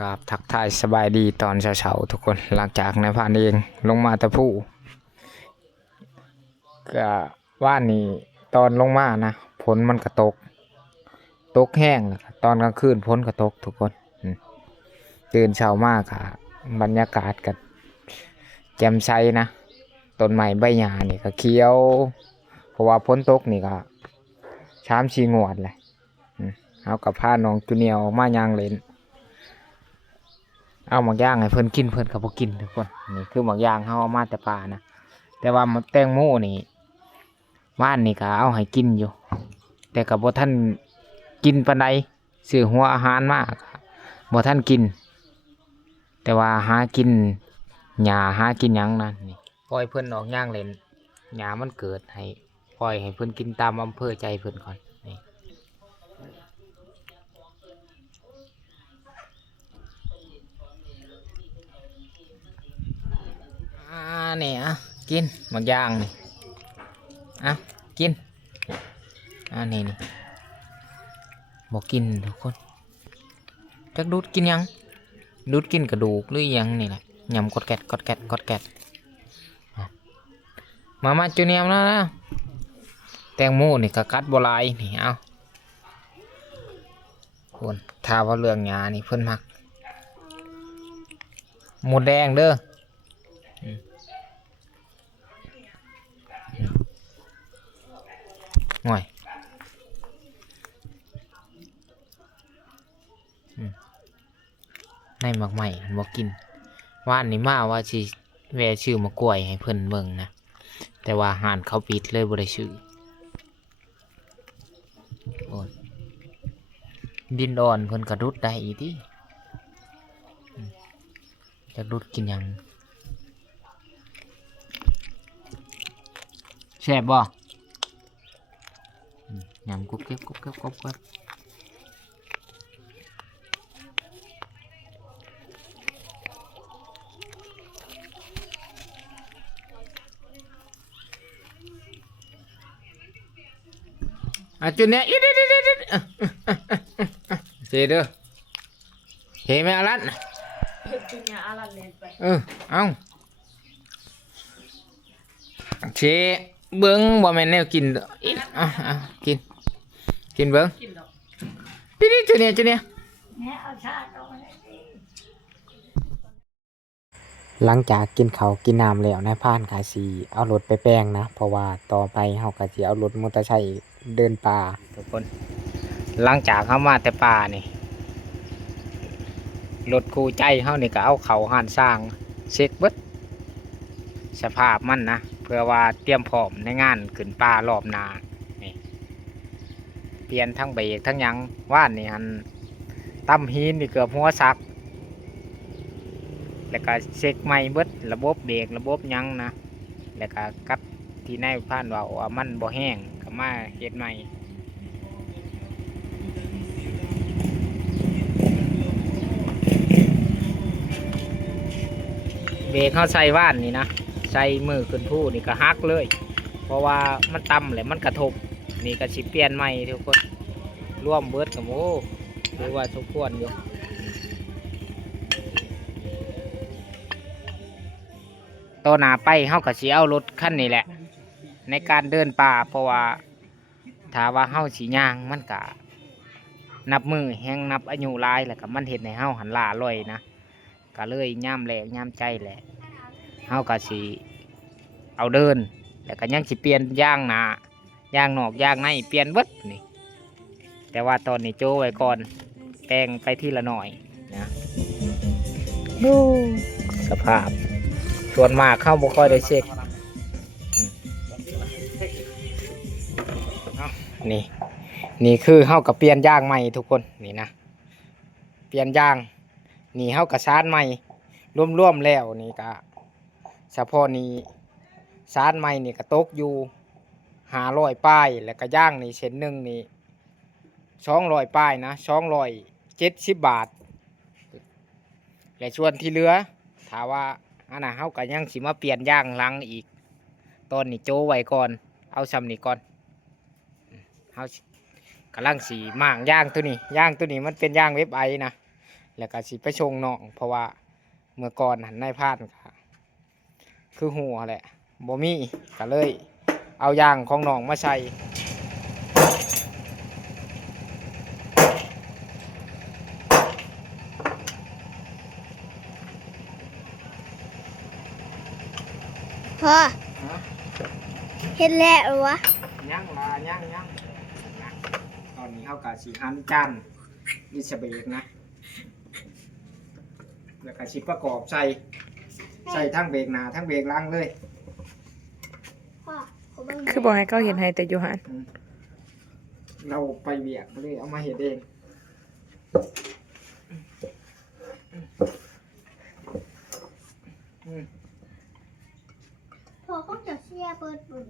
กับทักทายสบายดีตอนเช้าๆทุกคนหลังจากนายพรานเองลงมาตะผู้ก็ว่านี่ตอนลงมานะฝนมันก็ตกแห้งตอนกลางคืนฝนก็ตกทุกคนตื่นเช้ามากค่ะบรรยากาศกันแจ่มใสนะต้นไม้ใบหญ้านี่ก็เขียวเพราะว่าฝนตกนี่ก็3-4 งวดเลยเอากับพาน้องจูเนียร์ออกมาย่างเล่นเอาหมักย่างให้เพิ่นกินเพิ่นก็บ่กินทุกคนนี่คือหมักย่างเฮาเอามาแต่ป่านะแต่ว่าแตงโมนี่ว่านนี่ก็เอาให้กินอยู่แต่ก็บ่ทันกินปานใดซื้อหัวอาหารมาบ่ทันกินแต่ว่าหากินหญ้าหากินหยังนั่นนี่ปล่อยเพิ่นออกย่างเล่นหญ้ามันเกิดให้ปล่อยให้เพิ่นกินตามอำเภอใจเพิ่นก่อนนี่นี่กินหมักย่างนี่กินนี่บอกกินทุกคนจักดูดกินยังดูดกินกระดูกหรือยังนี่แหละยำกดแกดมาจูเนียมแล้วนะแตงโมนี่ก็กัดบลายนี่เอาคนถ้าว่าเรื่องหญ้านี่เพิ่นมักหมดแดงเด้อห่วยในหมักใหม่บอกกินว่านนี่มาว่าสิแวชื่อมากล้วยให้เพิ่นเบิ่งนะแต่ว่าหานเขาปิดเลยบ่ได้ชื่อโอ้ยดินอ่อนเพิ่นกระดุดได้อีติจะดุดกินหยังแซ่บบ่ยำกุ๊บเก็บจุดเนี้ยเสียเด้อเห็นไหมอารันจุดเนี้ยอารันเล่นไปเอาเชเบิ้งบ่แม่นแนวกินกินเบิ้งนี่จุดเนี้ยหลังจากกินข้าวกินน้ำแล้วนายพรานก็สิเอารถไปแปลงนะเพราะว่าต่อไปเฮาก็สิเอารถมอเตอร์ไซค์เดินป่าทุกคนหลังจากเฮามาแต่ป่านี่รถคู่ใจเฮานี่ก็เอาเข้าห้านสร้างเช็คเบิดสภาพมันนะเพื่อว่าเตรียมพร้อมในงานขึ้นป่ารอบหน้านี่เปลี่ยนทั้งเบรกทั้งหยังว่านนี่หันตั้มหินนี่เกือบหัวซักแล้วก็เช็คใหม่เบิดระบบเบรกระบบยังนะแล้วก็กัดที่นายพรานว่ามันบ่แห้งก็มาเฮ็ดใหม่เบรกเขาใส่ว่านนี่นะใส่มือขึ้นผู้นี่ก็ฮักเลยเพราะว่ามันต่ำเลยมันกระทบนี่ก็สิเปลี่ยนใหม่ทุกคนร่วมเบิดกับโอ้หรือว่าทุกคนอยู่ต่อหน้าไปเฮาก็สิเอารถคันนี้แหละในการเดินป่าเพราะว่าถ้าว่าเฮาสิย่างมันก็นับมือแห้งนับอายุหลายแล้วก็มันเฮ็ดให้เฮาหันล้าลอยนะก็เลยย่ำแหลกย่ำใจแหละเฮาก็สิเอาเดินแล้วก็ยังสิเปลี่ยนย่างหน้าย่างนอกย่างในเปลี่ยนเบิดนี่แต่ว่าตอนนี้โจ้ไว้ก่อนแปลงไปทีละหน่อยนะดูสภาพส่วนมากเข้าบ่ค่อยได้เช็คนี่คือเฮากับเปลี่ยนย่างใหม่ทุกคนนี่นะเปลี่ยนย่างนี่เฮากับซานใหม่ร่วมแล้วนี่ก็เฉพาะนี้ซานใหม่นี่ก็ตกอยู่500ป้ายแล้วก็ย่างนี่เส้นหนึ่งนี่200ป้ายนะ270 บาทและส่วนที่เหลือถามว่าอันน่ะเฮาก็ยังสิมาเปลี่ยนย่างหลังอีกตอนนี้โจ้ไว้ก่อนเอาซ้ำนี่ก่อนเฮากำลังสีม่างย่างตัวนี้มันเป็นย่างเว็บไอนะ แล้วก็สิไปชงน้องเพราะว่าเมื่อก่อนหันนายพรานก็คือหัวแหละบ่มีก็เลยเอายางของน้องมาใส่พ่อเห็นแล้ววะยังล่ะยังตอนนี้เขาก็สิหั่นจานดิสเบรกนะแล้วก็สิประกอบใส่ทั้งเบรกหน้าทั้งเบรกหลังเลย พ่อเขาเบิ่ง คือบอกให้เขาเห็นให้แต่อยู่หัน เราไปเบียกเลยเอามาเห็ดเองอืม พ่อเขาจะเสียเปิดบุญ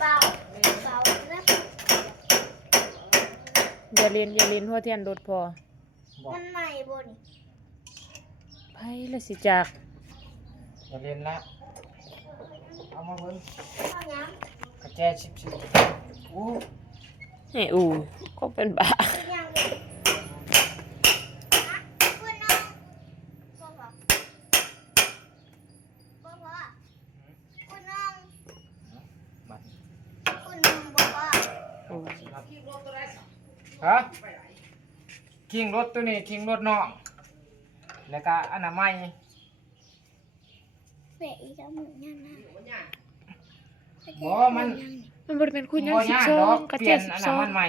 เบาแล้ว อย่าเรียนหัวเทียนรถพอ มันใหม่บ่นี่ ไผละสิจาก อย่าเล่นละเอามาเบิ้ง เอาหยัง กระแจ14โอ้ ให้อูก็เป็นบ้า เอาหยังเลยคุณน้องบ่พอคุณน้อง บัด คุณน้องบ่พอ ฮะคิงรถตัวนี้คิงรถน้องแล้วก็อนามัย แปะอีกแล้วมึงยังนะ บ่มัน มันบ่ได้เป็นคุณยัง บ่ยากดอก 12กระ เป เจ ลี่ยนอันนั้นมัน 12 ใหม่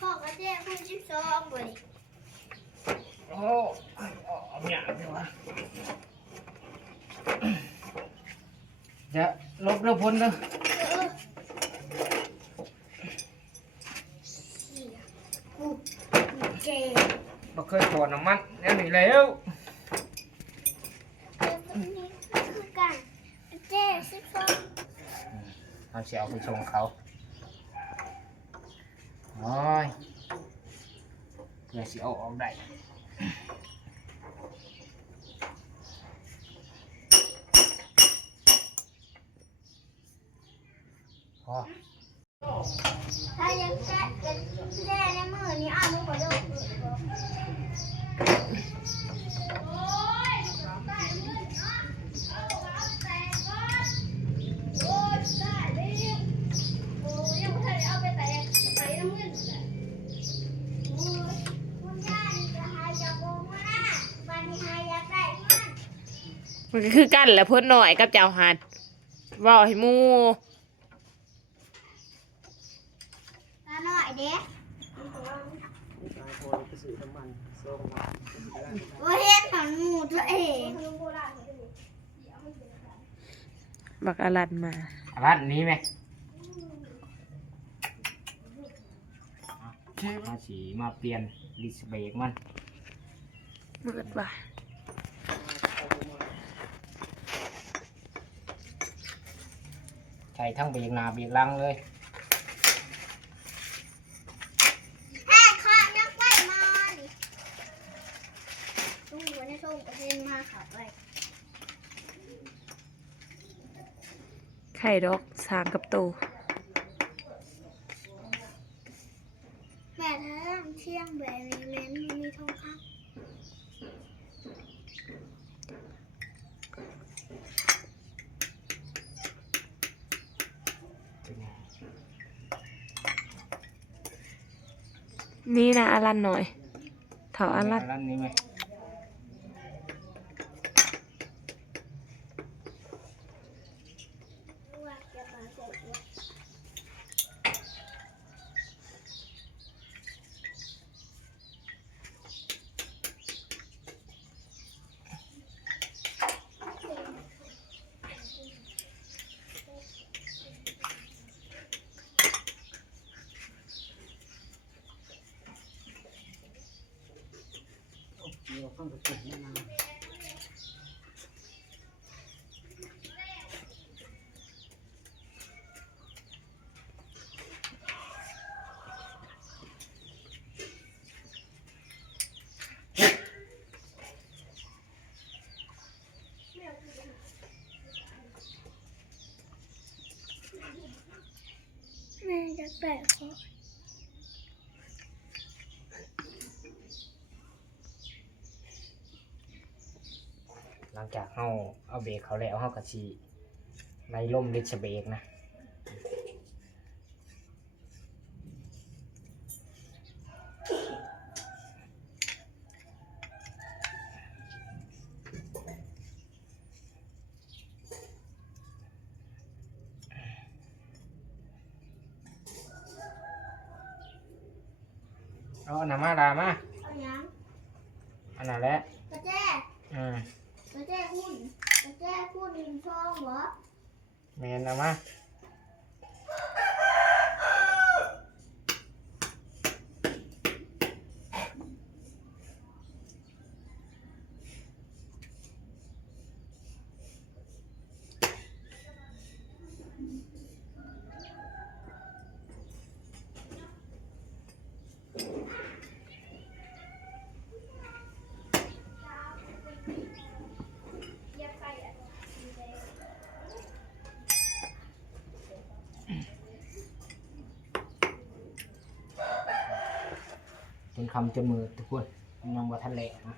พ่อกระเจี๊ยบคุณ12บ่นี่ โอ้เอาเนี่ยเดี๋ยววะจะลบเรื่องพ้นเด้อ เออเหี้ยกูเจ็บ บ่เคยถอดน้ำมันแล้วนี่แล้ว นี่คือกันเจ๊12 เอาสิเอาไปชงเขาโอ้ยเพื่อสิเอาออกได้พอ ถ้ายังแจ๊เป็นแจ๊ในมือนี่อ้าวมึงขอโทษคุณย่านี่จะหายจากโกงมานะบัดนี้หายอยากได้เงิน มันก็คือกันแหละเพิ่นน้อยกับเจ้าหันเว้าให้หมู่ ตาหน่อยเด้ว่าเฮ็ดของหมูตัวเอง บักอลันมา ร้านนี้ไหมมาสีมาเปลี่ยนดิสเบรกมัน เบิดว่า ใส่ทั้งเบรกหน้าเบรกหลังเลย แค่ข้ามยักษ์ไว้มาดิตู้วันนี้ส่งประเทศมาขับไว้ ไข่ดอกสางกับโต แม่ถ้าเที่ยงแบบนี้เม้นมันมีทองคำ นี่นะอลันหน่อยเถาอลัน ร้านนี้ไหม ว่าจะมาเสร็จแล้ว แม่จะแปะคอ หลังจากเอาเบรกเขาแล้วเฮาก็สิไล่ล่มดิสเบรกนะเอาอันนั้นมาดามา เอาหยัง อันนั้นแหละ กระแจ อืม กระแจหุ้นกระแจหุ้น1ช่องเหรอ แมนเอามาจนคำจนมือทุกคนยังบ่ทันแหลกนะ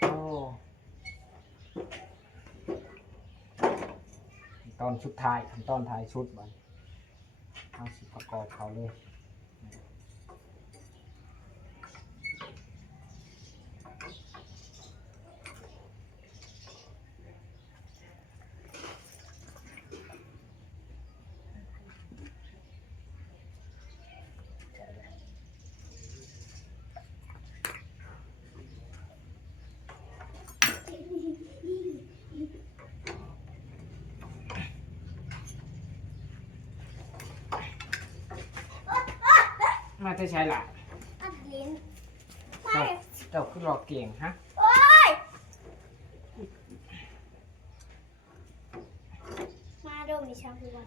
โอ้ตอนชุดท้ายขั้นตอนท้ายชุดบัดเอาสิประกอบเขาเลย มาจะใช้ละ อัดลิ้น เจ้าเจ้าคือหลอกเก่งฮะ โอ้ยมาดมดิฉันคือวัน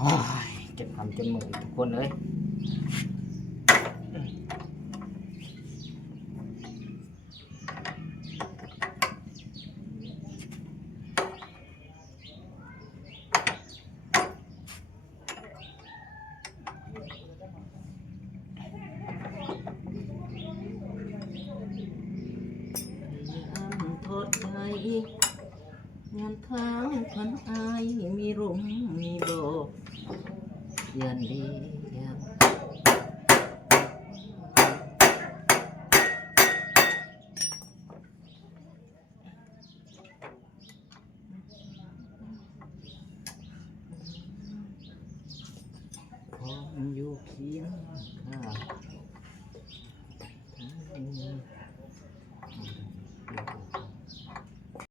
โอ้ยเจ็บคำจนมือทุกคนเลยโทษใจงานทางพันอายมีรุมมีโบยันดียันพร้อมอยู่เคียงข้าง